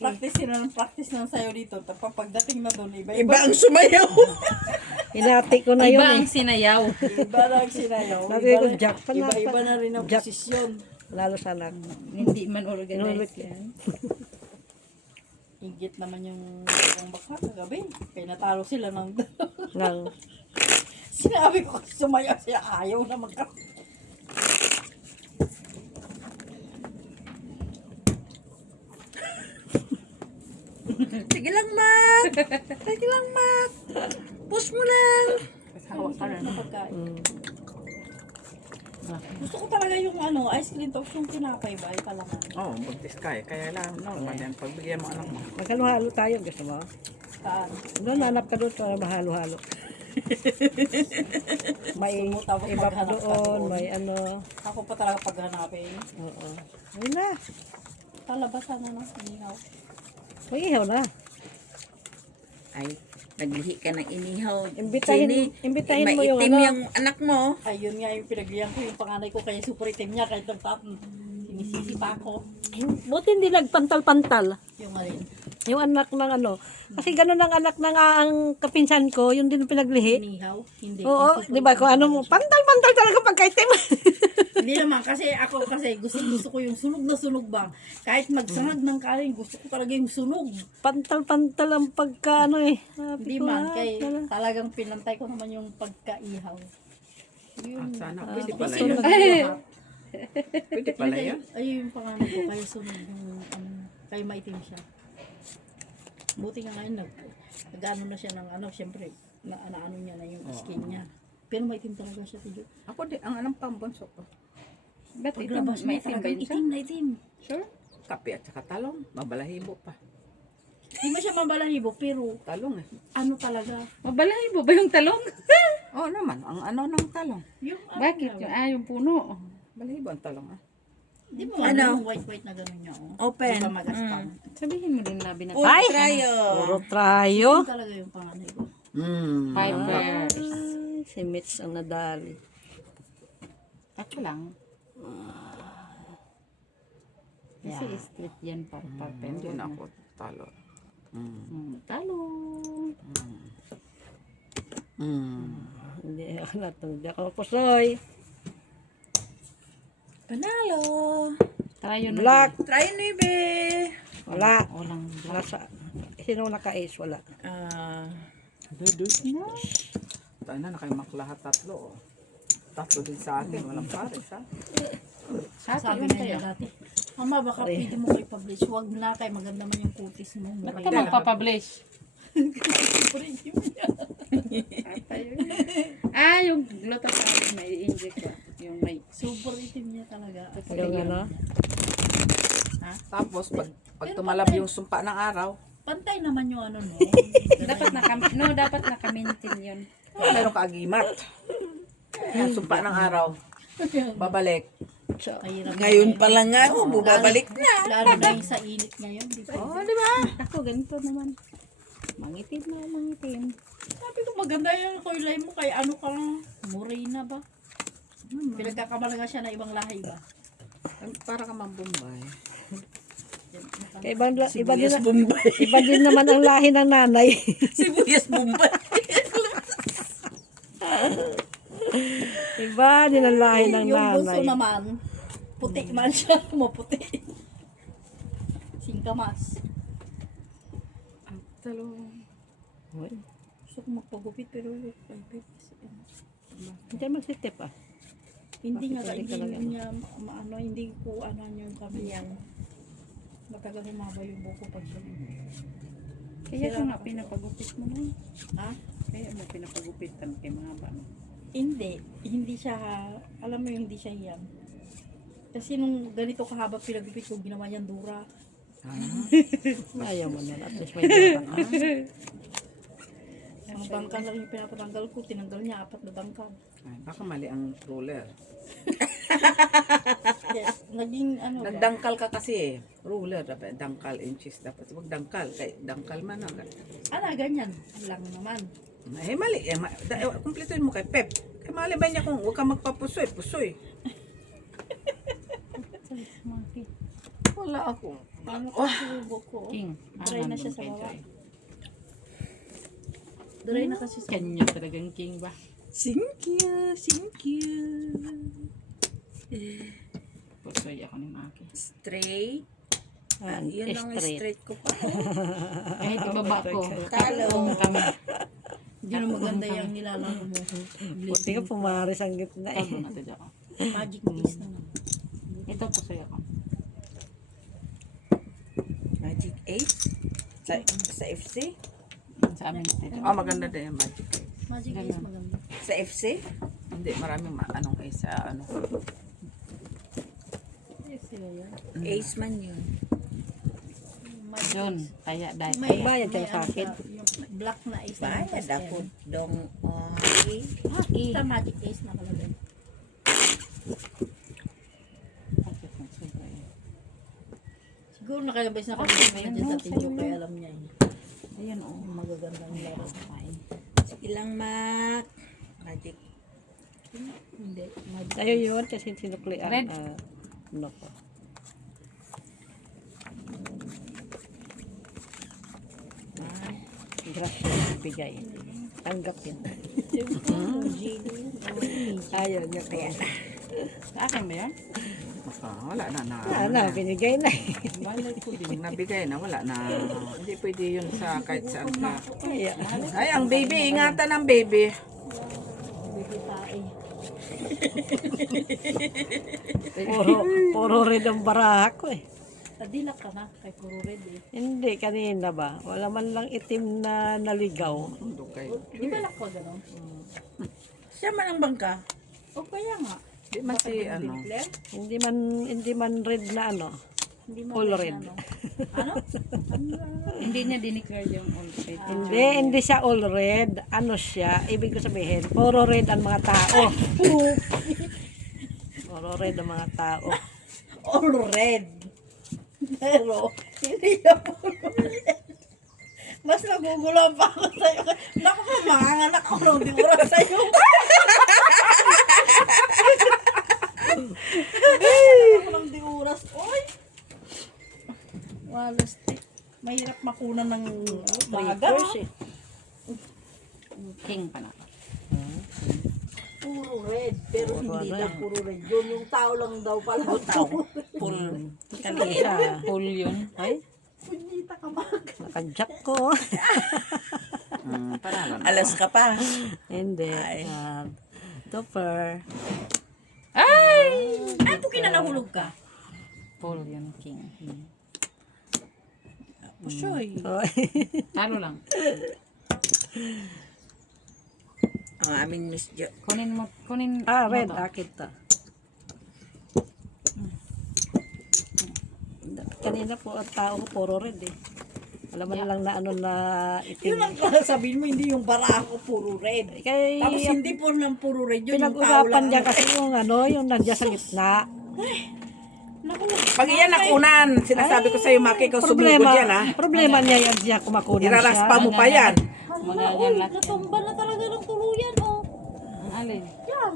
Practice na sa'yo dito. Tapos pagdating na doon, iba Iba ang sumayaw. Hinati ko na yun Iba eh. ang sinayaw. Iba lang sinayaw. Sabi ko, Jack pa na. Iba na rin ang Jack. posisyon. Lalo sa anak. Hindi man Inulit organized ko. yan. Ingit naman yung bakla kagabi. Kaya natalo sila ng Nang, sinabi ko kasi sumayaw sila. Ayaw na Sige lang, Mac. Sige lang, Mac. Push mo lang. Hawak ka rin. pagkain. mm, Gusto ko talaga yung ano, ice cream tops yung pinapay ba? Ay palaman. Oo, buntis ka eh. Kaya lang, no, yan. Pagbigyan mo anak mo. maghaluhalo tayo. Gusto mo? Saan? Doon, hanap ka doon para mahalo-halo. May Gusto mo tapos iba pa maghanap ka doon. doon. May ano. Ako pa talaga paghanapin. Oo. Ayun na. Palabasan na no? Inihaw. May ihaw na. Ay, naglihi ka ng inihaw. Imbitahin mo yung maitim ano. yung anak mo. Ayun nga yung pinaglihan ko yung panganay ko kaya super itim niya kahit nagtatang sinisisi pa ako. Buti hindi nagpantal-pantal. Yung alin. Yung anak ng ano. Kasi ganun ang anak ng ang kapinsan ko, yung din pinaglihi. Inihaw. Hindi. Oo, di ba? Kung ano mo, pantal-pantal talaga pagkaitim. Hindi naman kasi ako kasi gusto ko yung sunog na sunog ba. Kahit magsangag ng kanin, gusto ko talaga yung sunog. Pantal-pantal ang pagka ano eh. Sabi Hindi ko, man, ah, kay tala. talagang pinantay ko naman yung pagkaihaw. Yung Sana, pwede pala sunog yun. lahat. Pwede pala yun. Ayun yung pangalan ko, kaya sunog yung kaya maitim siya. Buti nga ngayon, nag-ano na siya ng ano, syempre, ano niya na yung skin niya. Pero maitim talaga siya, Tijo. Ako di, ang anong pambonso ko. Ba't ito? Paglabas May mo, itim ba talagang yun siya? itim na itim. Sure. Kape at saka talong. Mabalahibo pa. Hindi mo siya mabalahibo, pero Talong eh. ano talaga, Mabalahibo ba yung talong? Oo naman, ang ano ng talong. yung ano Bakit? niya, Yung puno. Balahibo ang talong ah. di mo Ano? yung white-white na gano'n niya, oh. Open. Di ba magaspang? Sabihin mo din labi na. Full Ay! tryo. Puro trayo. Yun talaga yung panganay ko. Five bears. Ay, si Mitch ang nadali. Ako lang. Kasi street yan para Hindi na ako talo. Talo. Hindi ako natong. Hindi ako pusoy. Panalo. Tayo na. Black. Try nibe. Wala. Walang Wala sa... Sino naka-ace? Wala. Tayo na, nakaimak lahat tatlo. Oh. Tatlo din sa akin, walang pares ha. Sabi na niya dati, Mama, baka pwede mo kayo publish. Huwag na kay maganda man yung kutis mo. Ba't ka magpapublish? Siyempre, hindi mo niya. Yung glutathione may i-inject ba? Yung may Super itim niya talaga. Yung ano? Tapos, pag tumalab yung sumpa ng araw, Pantay naman yung ano, no? dapat naka-maintain yun. meron ka agimat. Yung sumpa ng araw, babalik. Mahirap. Ngayon pa lang nga ako, bubabalik na. Lalo na yung sa init ngayon, di ba? Oh, di ba? Ako ganito naman. Mangitim na mangitim. Sabi ko maganda yung kulay mo kay ano ka, morena ba? Pinagkakamala nga siya na ibang lahi ba? Para ka mambumbay. Kaya iba din naman ang lahi ng nanay. Sibuyas Bombay. Iba din ang lahi ng Yung bunso nanay. naman, puti man siya, maputi. Singkamas. Gusto ko magpagupit pero Diyan magsitip ah. hindi nga hindi niya maano, hindi ko ano yung kami yan. Matagal humaba yung buko pag Kaya ka nga pinapagupit mo na. Ha? Kaya mo pinapagupitan kay mga bano. Hindi siya, alam mo yung hindi siya yan. Kasi nung ganito kahaba pinagupit ko, ginawa niyang dura. Ayaw mo na. At least may dura ka. Ang bangkal lang yung pinapatanggal ko, tinanggal niya 4 na bangkal. Ay, baka mali ang ruler. Kaya, naging ano ba? Nagdangkal ka kasi eh. Ruler, dapat dangkal inches. Dapat wag dangkal. Kay dangkal man ang Ganyan lang naman. eh, mali. Kumpletuin mo kay Pep. Kaya mali ba niya kung huwag ka magpapusoy? Pusoy. Wala ako. Ano kasi yung buko? King. Dry na siya sa baba. Dry na kasi sa Kanya talagang king ba? Thank you. Pusoy ako ni Maki. Straight. Yun ang Straight. straight ko pa. Kahit ibaba ko. Talo. Kami. Hindi na maganda yung nilalaro mo. Buti ka pumaris ang gitna eh. Tabo na ito ako. Magic piece na lang. Ito pusoy ako. Magic 8. Sa FC? Sa amin ito. Maganda din yung magic. Magic piece maganda. Sa FC? Hindi, maraming anong isa, ano. Yes, sila yan. Ace man yun. Magic John, piece. kaya dahil. May bayad ka may sa akin. siya, yung black na ace na Bayad tapos ako. Dong, Basta magic ace na kalagay. Siguro nakalabas na kami dyan sa tinyo kaya alam niya eh. Ayan o. Yung magagandang laro. ilang mak. Magic. Hindi. Magic Sa'yo yun kasi sinuklian. Red. Ano ko. Gracias, bigay. Tanggapin. Ayaw niya kaya. Sa akin ba yan? Wala na. Ano, binigay na eh. Pag nabigay na, wala na. Hindi pwede yun sa kahit saan ka. Kaya, Ay, ang baby. Ingatan ang baby. puro red ang baraha ko eh. Tadila ka na kay puro red eh. Hindi, kanina ba? Wala man lang itim na naligaw. Dugay. Di ba lakwa gano'n? Siya man ang bangka. O kaya nga. Di man si, ano. Claire? Hindi man red na ano. Hindi mo All alam red. na, ano? Hindi niya dineclare yung all red. Hindi siya all red. Ano siya? Ibig ko sabihin, puro red ang mga tao. Puro red ang mga tao. All red. Pero, hindi siya puro red. Mas nagugulan pa ako sa'yo. Naku, manganganak ako nung di oras sa'yo. Ako nung di oras. Oy! Walas. Mahirap makunan ng maga. King pa na. Puro red. Pero hindi lang puro red. Yun yung tao lang daw pala. Full. Kanina. Full yun. Ay, Punyita ka ba? nakajak ko. Para lang. Alas ka pa. Hindi. Topper. Ay, po kinanahulog ka? Full yun, king. Pusoy. Oh, Talo lang. aming Miss Jo. Kunin Red, mo to. akin to. Kanina po ang tao ko puro red eh. Alam mo na lang na ano na itim. Sabihin mo, hindi yung bara ako puro red. Kaya Tapos hindi po ng puro red yun, yung tao pinag-usapan lang. niya kasi yung ano, yung nandiyan sa gitna. Pag iyan nakunan, sinasabi ko sa'yo, Maki, ikaw sumugod yan, ha? Problema niya yan siya kumakunan siya. Iraraspa mo pa yan. Magaganlat. Natumba na talaga ng tuluyan, oh. Ang alin? Yan.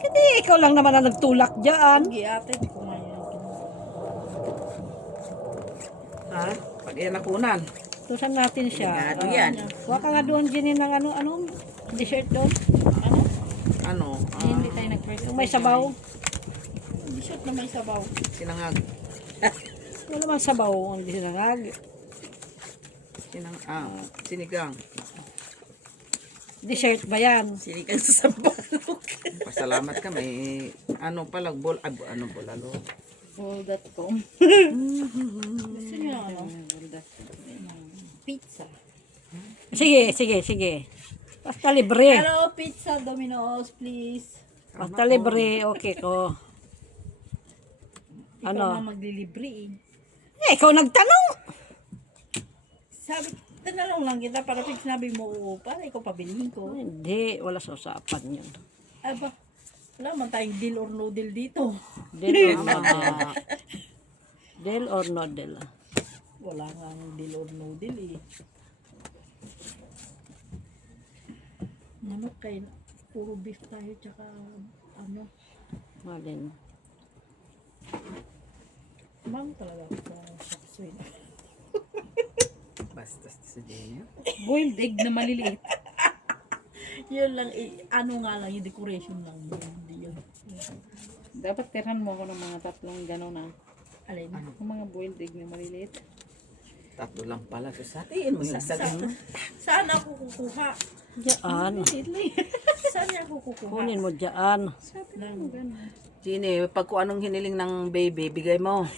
Kasi ikaw lang naman ang nagtulak dyan. Sige, ate, hindi ko ngayon. Ha? Pag iyan nakunan. Tusan natin siya. Delikado yan. Huwag ka nga doon, Jenny, ng ano, dessert doon. Ano? Hindi tayo nag-first. Yung may sabaw. Hindi shot na may sabaw. Sinangag. Wala naman sabaw ang sinangag. Sinigang. Dessert ba yan? Sinigang sa sampalok. Pasalamat ka, may ano pala, bolalo. Bol.com. Gusto niyo ano? Pizza. Sige. Basta libre. Hello, pizza, Domino's, please. Basta libre, okay ko. Ikaw Ano? nga maglilibre eh. Ikaw nagtanong. Sabi, tinanong lang kita para pag sinabi mo, para ikaw pabilihin ko. Hindi, wala sa usapan yun. Aba, wala man tayong deal or no deal dito. Deal or no deal. Deal or no deal. Wala nga deal or no deal eh. Ano kayo, puro beef tayo tsaka ano, Malin. ma'am talaga sa shopswing. Basta si Jenny. Boiled egg na maliliit. Yun lang, ano nga lang, yung decoration lang yun. Hindi yun. Dapat tirhan mo ako ng mga tatlong gano'n na. Alin? Yung mga boiled egg na maliliit. Tatlo lang pala. So, sa atin mo yung sagang. Saan ako kukuha? Diyan. Saan niya ako kukuha? Kunin mo diyan. Jenny, pag kung anong hiniling ng baby, bigay mo.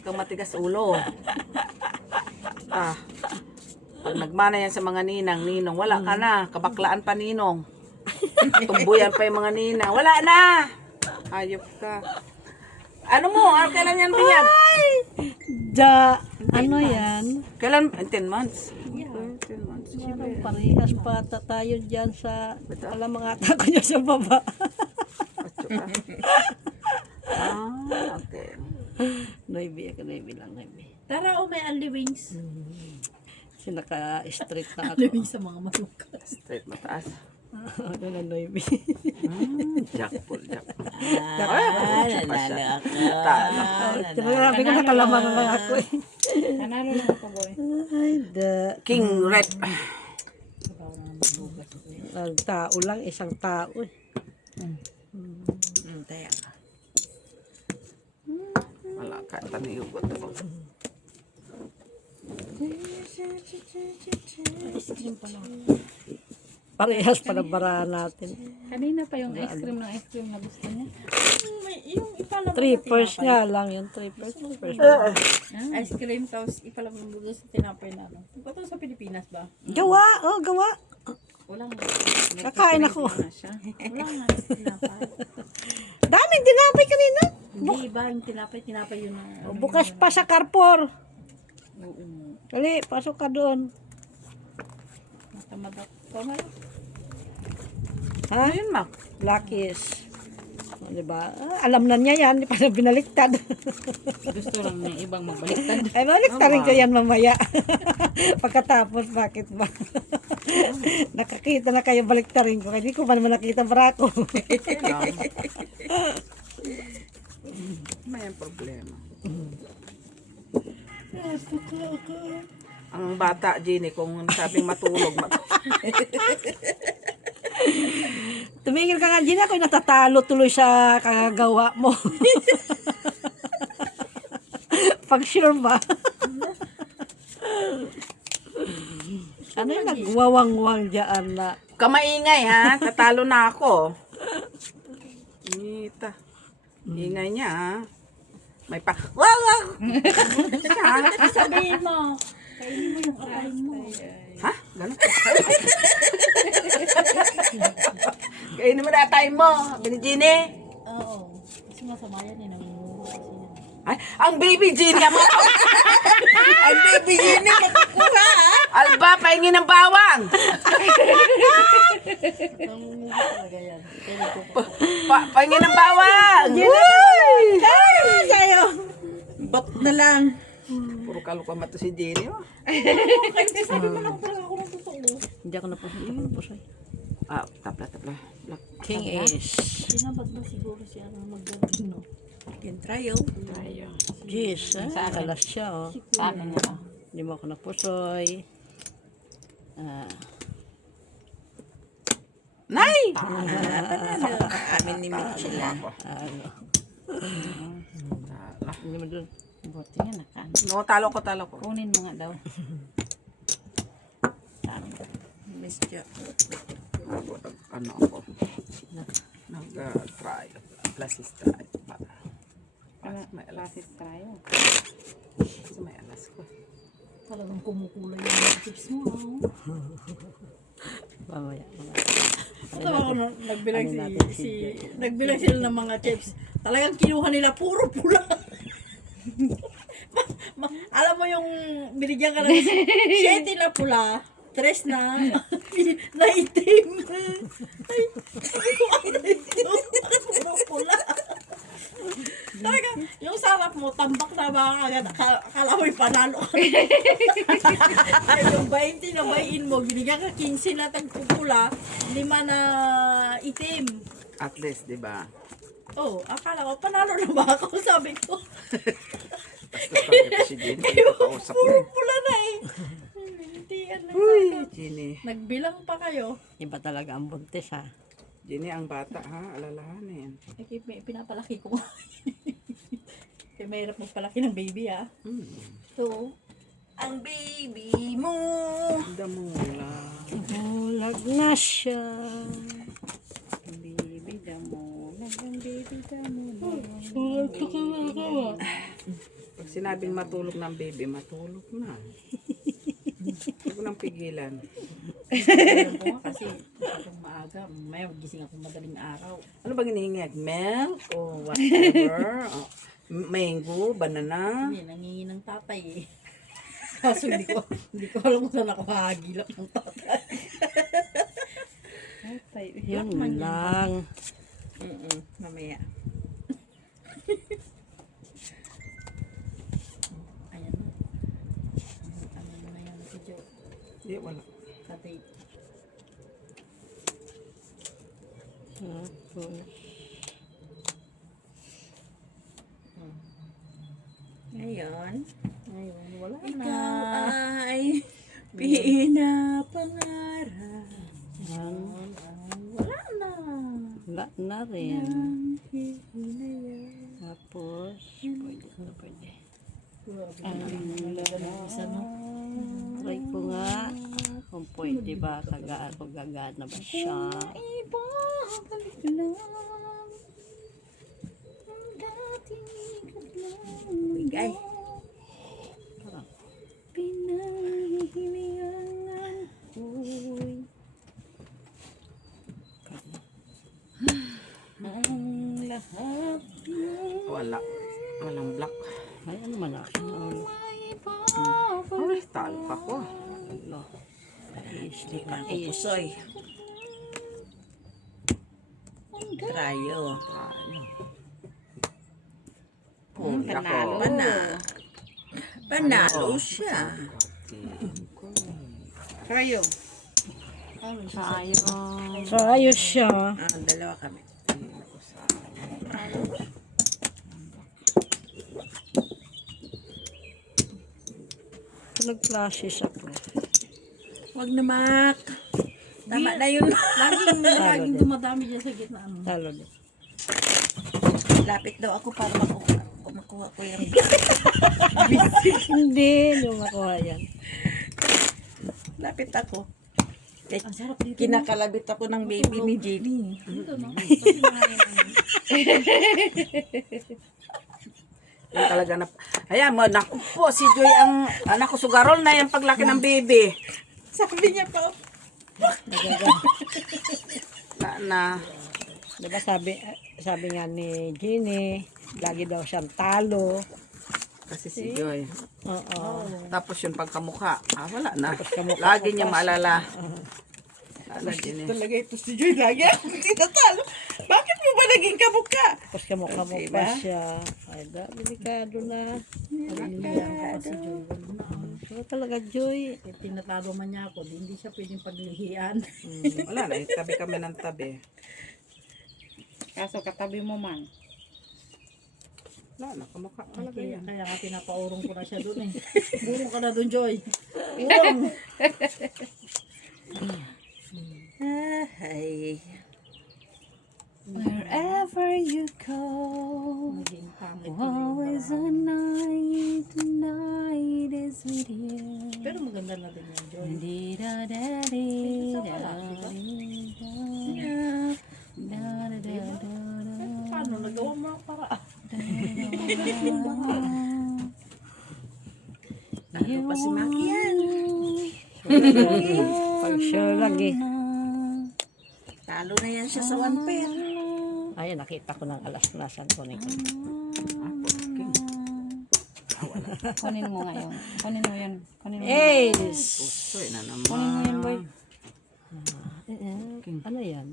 Kang matigas ulo. Pag nagmana yan sa mga ninong, wala ka na. Kabaklaan pa ninong. Tumbuyan pa yung mga ninang. Wala na! Ayop ka. Ano mo? Kailan yan biyag? Ano yan? Kailan? 10 months. 10 months. Parang parehas pa tayo dyan sa alam mga tako niya sa baba. Okay. Noibi lang, Noibi. Tara, may only wings. Kasi naka-straight na ako. Only wings sa mga maluka. Straight mataas. Ano na, Noibi? Jackpot. Nanalo ako. Sinabi ko nakalaman na lang ako eh. Nanalo lang ako, boy. Ay, King Red. ang tao lang, isang tao eh. Taya ka. Wala ka. Taniyugot ako. Parehas pa na barahan natin. Kanina pa yung ice cream ng ice cream na gusto niya. Yung ipalaman Three sa first tinapay. nga lang yung three first. Ice cream, tapos ipalaman mo doon sa tinapay na ano. Ito to sa Pilipinas ba? Gawa. Wala nga. Kakain ako. Wala nga sa tinapay. Daming dinapay kanina. Hindi ba yung tinapay yun na. Bukas pa sa Carrefour. Dali, pasok ka doon. Matamad ako. Tama yun. Ha? Ayun, Mac. Lucky's. O, diba? Alam na niya yan, di pa na binaliktad. Gusto lang niya ibang magbaliktad. Ay, baliktarin ko yan mamaya. Pagkatapos, bakit ba? Nakakita na kayo, baliktarin ko. Hindi ko pa naman nakita para ako. May problema. Ang bata, Jenny, kung sabing matulog. Tumigil ka nga, Gina, ako'y natatalo tuloy sa kagagawa mo. Pag sure ba? Ano yung nagwawang-wang dyan na? Kamaingay, ha? Tatalo na ako. Nita. Ingay niya, ha? May pa... Wow! Sabihin mo, Kainin mo yung akain mo. Ha? Ganun? Kainin mo na time mo. Binijini. Oo. Kasi masama yan eh. Namimuro kasi yan. Ay, ang baby Gene nga mga. Ang baby yun eh, makukuha Alba, pahingi ng bawang. Namimuro talaga yan. Kaya ko Pahingi ng bawang. Sa'yo. Bot na lang. Puro kaluka mato si Jenny. Oh. sabi mo lang talaga ako ng totoo. Hindi ako napusay. Ah, tapla. Black. King is. Sinabag ba siguro siya na magdagin, no? Can try oh. Tayo. Jeez, kalas siya oh. Sa akin na. Hindi mo ako napusoy. Nay! Amin ni Mitchell lang. Ano? Hindi mo doon. Buti nga nakaan. No, talo ko. Kunin mo nga daw. Miss Jo. Ano ako? Nag-try. Plasis try. May alas. Klasis tayo. Kasi may alas ko. Talagang kumukulay yung mga tips mo, ah. Mamaya. Tawa ko nung nagbilang nagbilang sila ng mga chips. Talagang kinuha nila puro pula. Alam mo yung binigyan ka ng 7 na pula, 3 na itim. Ay, sabi ko, ano ito? Puro pula. Talaga, yung sarap mo, tambak na ba agad, akala mo'y panalo ka. Yung 20 na bayin mo, binigyan ka 15 na tagpupula, 5 na itim. At least, di ba? Oh, akala ko, panalo na ba ako? Sabi ko, Basta pagkita si Jenny, kausap puro mo. pula na eh. Hindi yan na. Jenny. Nagbilang pa kayo. Iba talaga ang buntis ha. Jenny ang bata ha, alalahanin. Pinapalaki ko. Kaya mahirap magpalaki ng baby ah. So, Ang baby mo. Damula. Bulag na siya. Baby damo. Nagang baby damo. Pag sinabing matulog ng baby, matulog na. Huwag ko nang pigilan. alam ko nga kasi masyadong maaga. May gising ako madaling araw. Ano bang hinihingi? Milk o whatever? O, mango, banana? Hindi, nangingi ng tatay eh. Kaso hindi ko alam kung saan ako hahagilap ng tatay. Yun lang. Mamaya. Ayan na. Ano na yan si Joe. Hindi, wala. Tatay. Ngayon, Ayun, wala na. ikaw ay pinapangarap. Wala na. Wala na rin. Tapos, pwede. Isa no? Try ko nga kung pwede ba, gagana ba siya. Bigay. Wala. Walang black. Ay, ano man akin? Ay, talo pa ko. Ano? Hindi pa ako pusoy. Trayo. Tayo. Panalo na. Panalo siya. Kayo. So, ayos siya. Dalawa kami. Nag-flashes ako. Wag na, Mak. Tama na yun. Laging dumadami dyan sa gitna. Talo din. Lapit daw ako para makuha ko yung Hindi, hindi mo makuha yan. lapit ako. Eh, Ang sarap dito. kinakalabit ako ng baby ni Jenny. Dito no? Kasi mga Yung talaga na, ayan mo, naku po, si Joy ang, anak ko, sugarol na yung paglaki ng baby. Sabi niya pa, Na, Diba sabi nga ni Jeannie, lagi daw siyang talo. kasi si Joy. Oo. Tapos yung pagkamukha, wala na. kamukha Lagi ko niya pa maalala. Lagi niya. talaga ito si Joy. Lagi ako tinatalo. Bakit mo ba naging kabuka? Tapos kamukha mo pa siya. Ay, delikado na. So, talaga, Joy. Eh, tinatalo man niya ako, hindi siya pwedeng paglihian. Wala na, tabi kami ng tabi. Kaso katabi mo man. Wala na, kamukha talaga Kaya, yan. kaya nga pinapaurong ko na siya doon eh. Urong ka na doon, Joy. Urong. Ay. Wherever you go, Naging pangit ko always a night, tonight is with you. Pero maganda na din yan, Joy. Paano? Nagawa mo ang paraan. Ano pa si Maki yan? Pag sure lagi. Talo na yan siya sa one pair. Ay, nakita ko ng alas nasan ko nito. Kunin mo ngayon. Kunin mo yan. Kunin mo. Ace! Pusoy na naman. Kunin mo yan, boy. Ano yan?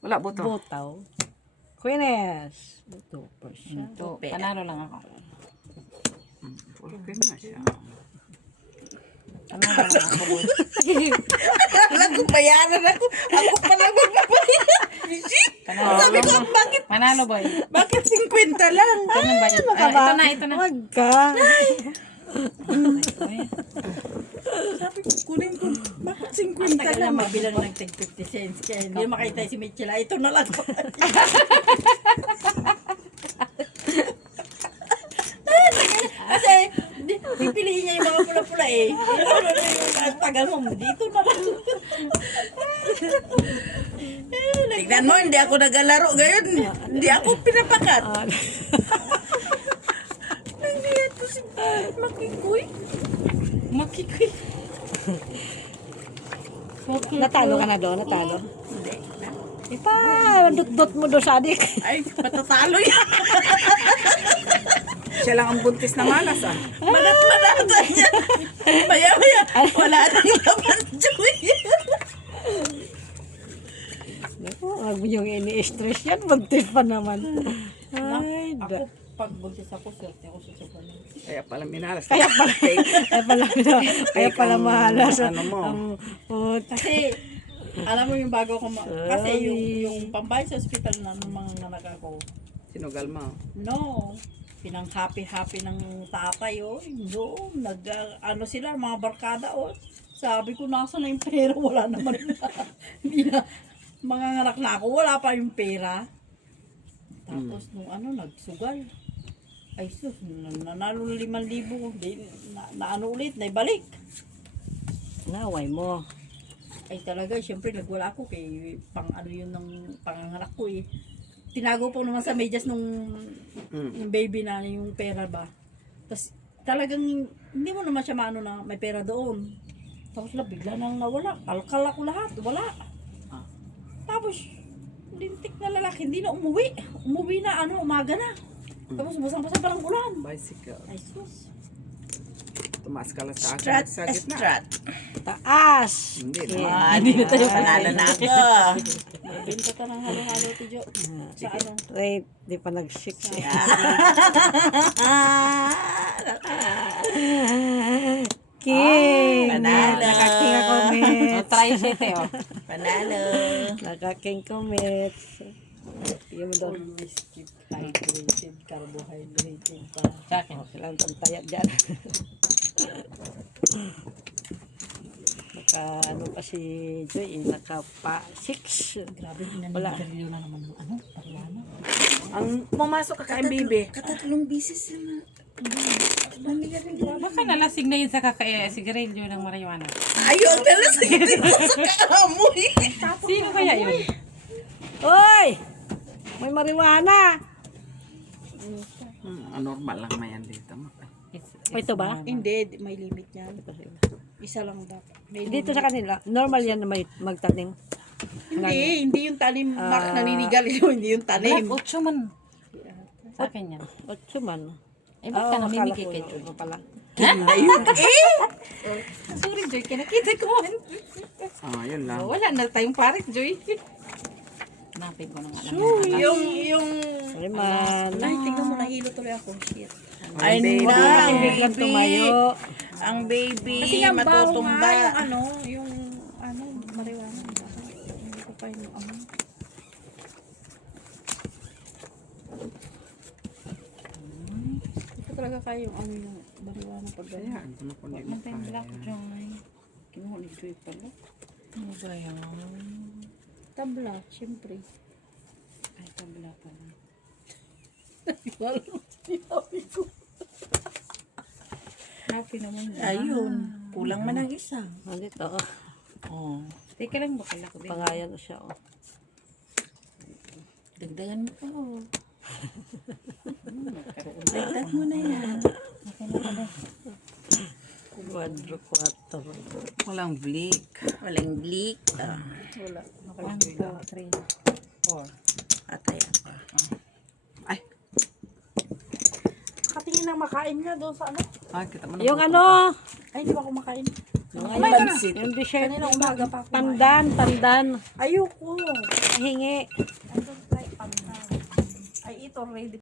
Wala, buto. Botaw. Queeness. Ito pa siya. Ito, panalo lang ako. Okay na siya. Panalo lang ako, boy. Alam ko, bayaran ako. Ako pala magbabayad. Sabi ko, bakit? Panalo, boy. Bakit 50 lang? Ito na ba? Ito na, ito na. Wag ka. Sabi ko, kunin ko. Bakit 50 Ang tagal lang? na mabilang ng tag 50 cents. Kaya hindi makita si Mitchell. Ito na lang. Kasi, pipiliin niya yung mga pula-pula eh. Ano na yung ang tagal mo. Dito na lang. Tignan mo, hindi ako nagalaro ngayon. Hindi ako pinapakat. Hindi ito si Makikoy. Makikoy. Natalo ka na doon, natalo. Hindi. Ipa, dot-dot mo doon sa adik. Ay, patatalo yan. Siya lang ang buntis na malas ah. Manat-manatan niya. Maya-maya, wala nang laman, Joy. Huwag mo yung ini-stress yan, buntis pa naman. Ay, Ako, pag buntis ako, swerte ako sa sobrang. Kaya pala minalas. kaya pala mahalas. Ano mo? Kasi, alam mo yung bago ko, kasi yung pambayad sa ospital na ng mga anak ako, Sinugal mo. no, pinang happy-happy ng tatay, oh, no, ano sila, mga barkada, oh, sabi ko, nasa na yung pera, wala naman hindi na, mga anak na ako, wala pa yung pera. Tapos, nung nagsugal, ay sus, nanalo 5,000, na ano ulit, naibalik. Naway mo. Ay talaga, syempre nagwala ako kay ano yun ng panganganak ko eh. Tinago po naman sa medyas nung yung baby na yung pera ba. Tapos talagang hindi mo naman siya maano na may pera doon. Tapos bigla nang nawala. Kalkal ako lahat. Wala. Tapos lintik na lalaki, hindi na umuwi. Umuwi na umaga na. Tapos basang-basa parang ulan. Bicycle. Ay sus. Tumaas ka lang sa akin. Strat, Sa gitna. strat. Taas. Hindi na. Hindi na tayo panalo na ako. Benta ka ng halo-halo, Tijo. Sa ano? Wait, di pa nag-6 eh. King! Panalo. Nakaking ako, Oh, Mitch. try set eh, oh. Panalo. Nakaking ko, Mitch. Tingnan mo doon. Always keep hydrated, carbohydrated pa. Sa akin. Kailangan pantaya dyan. Ano pa si Joy, nakapa 6. Grabe, Wala. naninigarilyo na naman ng Pariana. Ang pumasok ka kain, baby. Katatlong bisis na. Baka nalasing na yun sa sigarilyo ng marijuana. Ayaw, ang nalasag dito sa kaamoy. Sino kaya yun? Oy! May marijuana! Normal lang na yan dito. Ito ba? Hindi, may limit yan. Isa lang dapat. May Dito sa kanila, normal yan na may magtanim. hindi yung tanim Mac naninigal yun, hindi yung tanim. Black 8 man. Sa akin yan. 8 man. Eh, ba't ka akala namimigay ko kay yun. Joy? Ano pala? Sorry, Joy. Kinakita ko. Yun lang. Wala na tayong pares, Joy. Hanapin ko na nga lang. Yung Aliman. ay, tignan mo, nahilo tuloy ako. Shit. Ay, baby. na, Kasi ang biglang baby. tumayo. Ang baby, Kasi yung bago nga, matutumba. yung marijuana. Hindi ko pa yung Hindi ko talaga kaya yung yung marijuana pag ganyan. Ayan, ano po Huwag man tayong Black Joy. Kinuha ni Joy pala. Ano ba yan? Tabla, syempre. Ay, tabla pala. Happy naman. Ayun, kulang man ang isa. Dito, Oh, Teka lang, bakala ko din. pangayan na siya. dagdagan mo pa. Oh. Magkaroon. Dagdag mo na yan. Quadro 4. Walang bleak. Walang bleak. Wala. Walang 2, 3, 4. Atay pa. Ay, Katingin ng makain nga doon sa ano. kita mo na. Yung ano, Ay, hindi ba ako makain? yung pansit. Yung dessert. Kanina umaga pa ako. Pandan. Ayoko. Hingi. I don't like pandan. I eat already